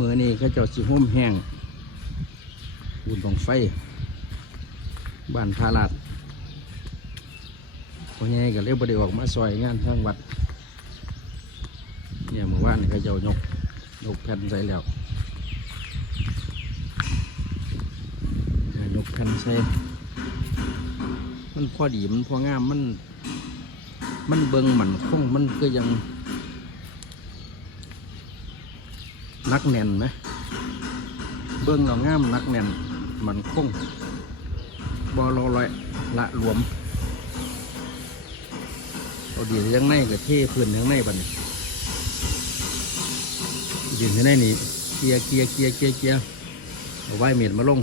มือนี่เขาเจ้าสิห่มแห้งบุญของไฟบ้านพาลาดพอไงก็เลยบ่ได้ออกมาซอยงานทางวัด เนี่ยเมื่อวานเขาเจ้ายกยกแผ่นใส่แล้วเนี่ยกแผ่นใส่มันพอดีมันพองามมัน มันเบิงหมันคงมันก็ยัง นักแน่นไหมเบิ้งเรางามนักแน่น มันคงบอลลอยละหลวมเอาดียังในกับเท่พื้นยังในบัดนี้ดินยังในนี่เกียเกียเกียเกียเกียเอาไว้เม็ดมาลง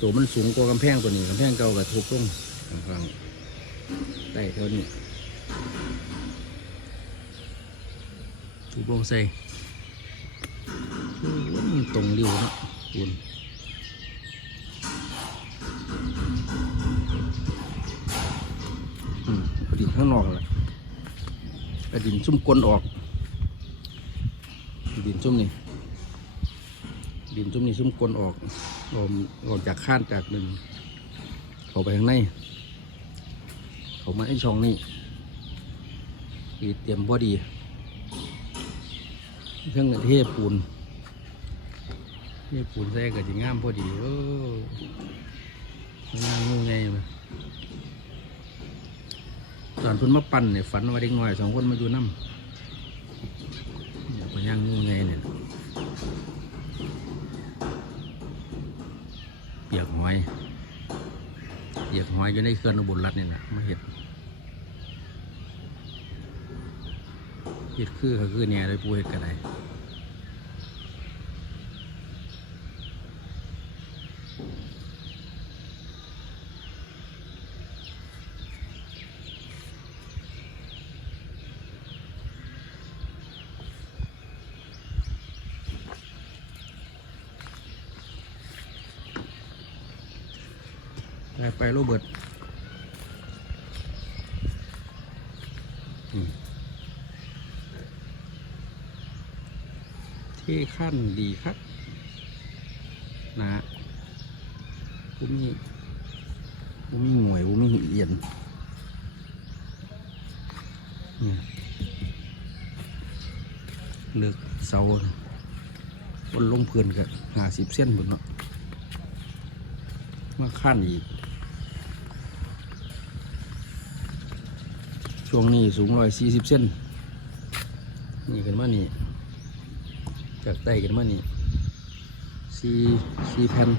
ตัวมันสูงกว่ากำแพงตัวนี้กำแพงเก่ากับทุบลงข้างๆได้เท่านี้ทุบลงใส่ ตรงริ้วนะคุณกระดิ่งข้างนอกแหละกระดิ่งซุ่มกลนออกกระดิ่งซุ่มนี่กระดิ่งซุ่มนี่ซุ่มกลนออกออกออกจากข้านจากหนึ่งเข้าไปข้างในเข้ามาไอ้ช่องนี่อีเตรียมพอดี เครื่องเทศปูนนี่ปูนแท้ก็จะงามพอดีเอองามงูไงมาตอนพุ่นมาปั่นเนี่ยฝันว่าเด็กน้อยสองคนมาอยู่น้ำอยากไปย่างงูไงเนี่ยเปียกหอยเปียกหอยอยู่ในเครื่องอุบลรัฐนี่แหละมาเห็ด เห็ดคือก็คือเนี่ยเลยปูเห็ดกระไดไปไปโรเบิร์ต อืมที่ขั้นดีครับนะกูมีกูมีหน่วยกูมีเอียนเลือกเสาบนลงพื้นกับห้าสิบเส้นบนเนาะมาขั้นอีก ช่วงนี้สูงร้อยสี่สิบเซนนี่กันมานี่ จากใต้กันมานี่สี่สี่แผ่น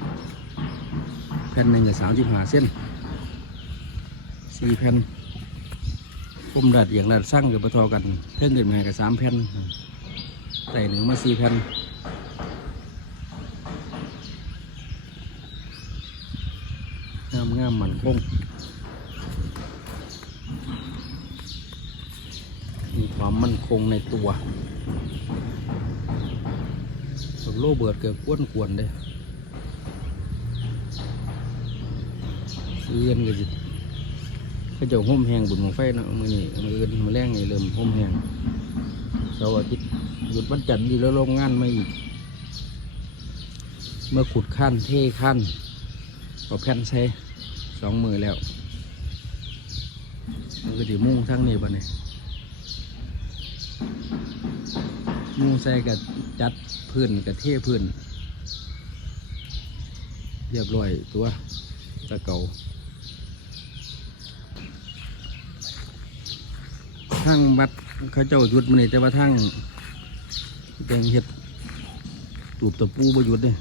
แผ่นหนึ่งกับสามสิบห้าเส้นสี่แผ่นพุ่มดัดอย่างดัดสร้างกับปะทอกันเท่งเกิดมากับสามแผ่นใต้หนึ่งมาสี่แผ่นงามงามมันคงมีความมั่นคงในตัว โลเบิร์ดเกิดกวนกวนๆเลยเอื้อนก็จิก็จะห่มแหงบุญของไฟนะมือนี่มืออื่นมือแรงนี่เริ่มห่มแหงเสาร์อาทิตย์หยุดวันจันทร์ดีแล้วโรงงานมาอีก เมื่อขุดขั้นเท่ขั้นเอาแผ่นใช้สองมือแล้วมันก็จะมุ่งทั้งนี้ปะเนี่ย มุ่งใส่กับจัดพื้นกับเทพื้น เรียบร้อยตัวตะเกาทางวัดเขาเจ้าหยุดมันนี่แต่ว่าทางเป็นเห็ดตูบตะปูประยุทธ์เนี่ย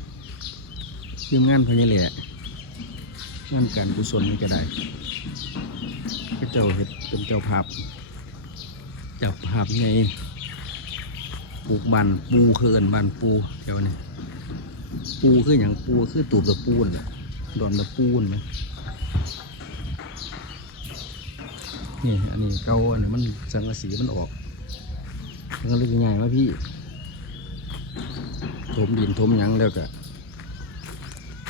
ทีมงานพญาแหล่งานการกุศลก็ได้พระเจ้าเห็ดเป็นเจ้าภาพจ้าภาพไง ปลูกบานปูเคือนบานปูแถวนี้ปูคืออย่างปูคือตูบตะปูนแหละดอนตะปูนไหมนี่อันนี้เก่าอันนี้มันสังกะสีมันออกมันก็เรียกง่ายว่าพี่ถมดินถมยังแล้วก็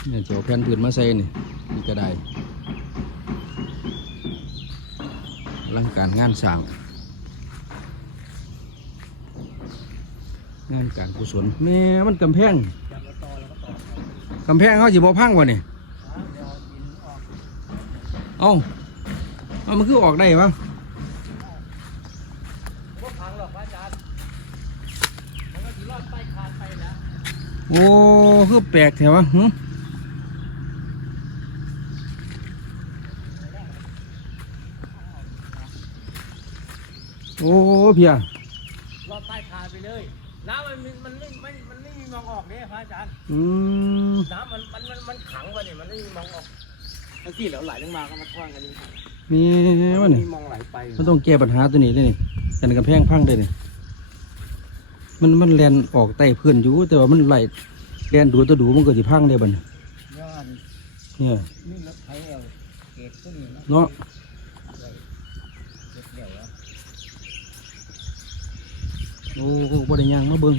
เนี่ยเจ้าแผ่นพื้นมาใส่นี่นี่ก็ได้ร่างการงานสร้าง งานการกุศลแม่มันกำแพงกำแพงเขาสิบ่พังวะเนี่ยเอาเอามันคือออกได้ปะพวกพังหรอกพระอจานก็อยู่รอดใต้คานไปนะโอ้ คือแปลกแถวะหึโอ้เพียรอดใต้คานไปเลย น้ำมันมีมันไม่มันมันไม่มีมองออกเนี่ยพระอาจารย์อืมน้ำมันมันมันมันขังไปเนี่ยมันไม่มีมองออกทั้งที่แล้วไหลลงมาก็มาท่วงกันนี่ครับมีวะมันเนี่ย มีมองไหลไปมันต้องแก้ปัญหาตัวนี้เลยนี่กันกำแพงพังได้นี่มันมันแลนออกใต้พื้นอยู่ แต่ว่ามันไหลแลนดูตัวดูมันก็สิพังได้บัดนี้ยอดเนี่ยนี่รถไถเอลเกตขึ้นนะเนาะ เกตเดี่ยวแล้ว โอ้โหบ่ได้ย่างมาเบิ่ง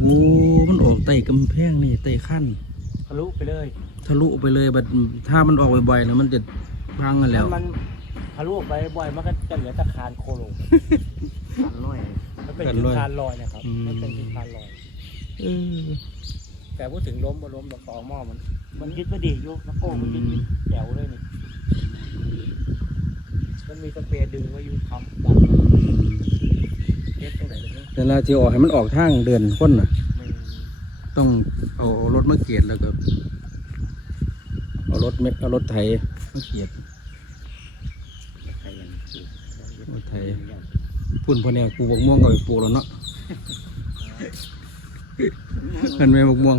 โอ้มันออกใต้กำแพงนี่ใต้ขั้นทะลุไปเลย ทะลุไปเลยบัดถ้ามันออกบ่อยๆนะมันจะพังกันแล้ว มันทะลุออกไปบ่อยมันก็จะเหลือแต่คานโคโลงคานลอยมันเป็นถึงคานลอยนะครับ มันเป็นถึงคานลอยเออแต่พูดถึงล้มบ่ล้มดอกต่อหม้อมัน มันยึดไม่ดีโยกนักโก้มันยึดยึดแจ๋วเลยนี่ มันมีสเปรย์ดึงไว้อยู่ทำดันเย็ดตรงไหนเลยนะแต่ละที่ออกให้มันออกทางเดินคนน่ะมันต้องเอาเอารถมาเกียดแล้วก็ เอารถเมเอารถไถมาเกียดใครยังอยู่รถไถพุ่นพอเนี่ยปลูกบกม่วงก็ไปปลูกแล้วเนาะเห็นไหมบกม่วง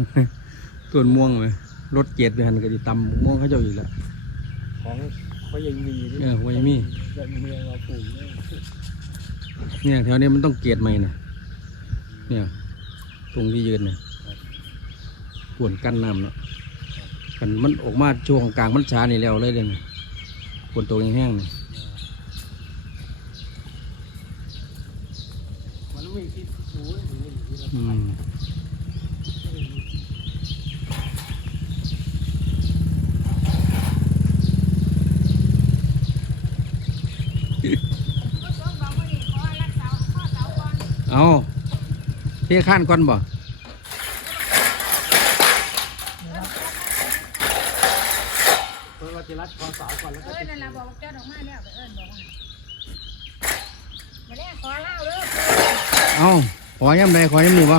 ต้นม่วงไหมรถเกียดไปหันก็ดิตำบกม่วงเขาเจ้าอีกแล้วของ เขายังมีเออเขายังมียังมีเราปลูกเนี่ยเนี่ยแถวนี้มันต้องเกียดใหม่นะเนี่ยตรงที่ยืนเนี่ยปวนกั้นน้ำเนาะกันมันออกมาช่วงกลางมันช้านี่แล้วเลยเลยเนี่ยปวนตัวแห้งๆเนี่ยมันไม่คิดโอ้ยมันไม่คิดอืม เอาเที่ข้านก่อนบ่เพื่อเราจะรัดคอเสาก่อนแล้วก็เอ้ยจะนั่นล่ะบอกเจ้าดอกไม้แล้วไปเอิ้นบอกว่ามาแล้วขอเล่าเด้อเอาขอย่ำใดขอย่ำนี่บ่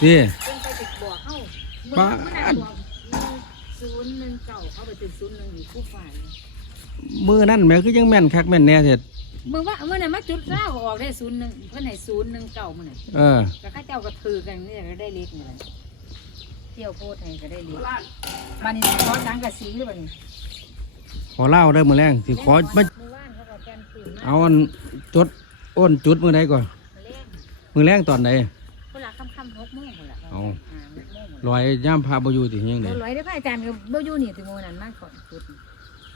พี่เป็นไปติดบวกเอ้าบ้าเมื่อนั้นบอกศูนย์หนึ่งเก่าเข้าไปเป็นศูนย์หนึ่งอยู่คู่ฝ่าย มือนั่นแหม่คือยังแม่นคักแม่นแน่เสร็จ เมื่อว่าเมื่อนั้นมาจุดเล่าก็ออกได้ศูนย์หนึ่งเพื่อนให้ศูนย์หนึ่งเก่ามื่อนั้นเออแล้วข้าเจ้าก็ถือกันนี่ก็ได้เล็กนี่แหละเที่ยวโพดให้ก็ได้เล็กบันนี้ขอสังกะสีหรือเปล่านี่ขอเล่าได้อมือแรงสิขอมาเมื่อวานเขาก็แกนปืนมาเอาอันจดอ้นจุดมือใดก่อนมาเล่นมือแรงตอนใดคนละค่ำค่ำๆหกโมงคนละเอาอ่าหกโมงหมดลอยย่ำพาบอยู่ที่ยังไงโดนร้อยได้พระอาจารย์ก็บ่อยู่นี่ถึงโมงนั้นมากก่อนจุด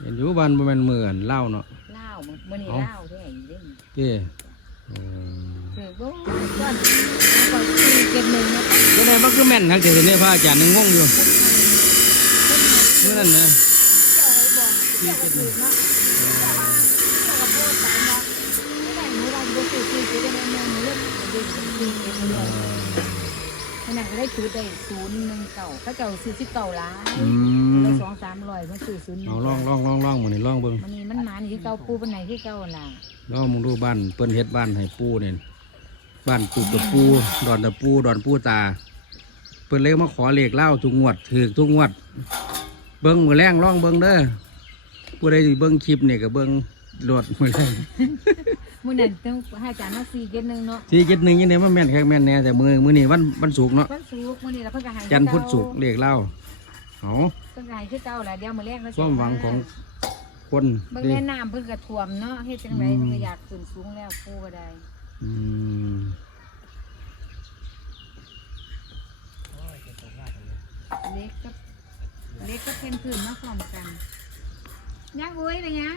เห็นอยู่บ้านบ่แม่นมืออันเล่าเนาะเล่ามื่อนี้เอ้าเล่าแท้อยู่เด้นี่เจ้เออคือบ่ก่อนก่อนสี่เจ็ดหนึ่งนะก็ได้มันคือแม่นคักแต่เนี่ยพระอาจารย์นึงงงอยู่เพิ่นให้เพิ่นให้เมื่อนั้นนะเจ้าไว้บอกเจ้าก็ถือเนาะเจ้าว่าเจ้าก็พูดสายเนาะไม่ได้หนูว่าบ่ซื้อซื้อซื้อได้แม่หนูเลือกดึงดึงเองเลย ขนาดก็ได้ชุดได้ศูนย์หนึ่งเก่าเขาเจ้าซื้อสิบเก่าหลายอืมได้สองสามร้อยมาซื้อศูนย์หนึ่งเอาลองลองลองลองมื้อนี้ลองเบิ่งมันนี่มันหมานี่คือเก่าปูเป็นไหนคือเก่าล่ะลองมึงดูบ้านเปิ้นเฮ็ดบ้านให้ปูเนี่ยบ้านตูบตะปู ดอนตะปูดอนปูตา เปิ้นเลยมาขอเลขเล่าทุกงวดถือทุกงวด เบิ่งมือแรงลองเบิ่งเด้อผู้ใดสิเบิ่งคลิปนี่ก็เบิ่งโหลดมือแรง มื้อนั้นต้องให้อาจารย์มาสี่เจ็ดหนึ่งเนาะที่เจ็ดหนึ่งยังไงมันแม่นแค่แม่นแน่แต่มือมือนี่วันวันศุกร์เนาะวันศุกร์มื้อนี้เราเพิ่งก็ให้จันทร์พุธศุกร์เลขเล่าเอาเพิ่งก็ให้คือเก่าล่ะเดี๋ยวมื้อแรกเราความหวังของคนเบิ่งเด้ แม่น้ำเพิ่งก็ท่วมเนาะเฮ็ดจังไดเพิ่งก็อยากขึ้นสูงแล้วปูก็ได้อืมเล็กก็เล็กก็เพิ่นพื้นมาพร้อมกันยังโอ้ยเป็นหยัง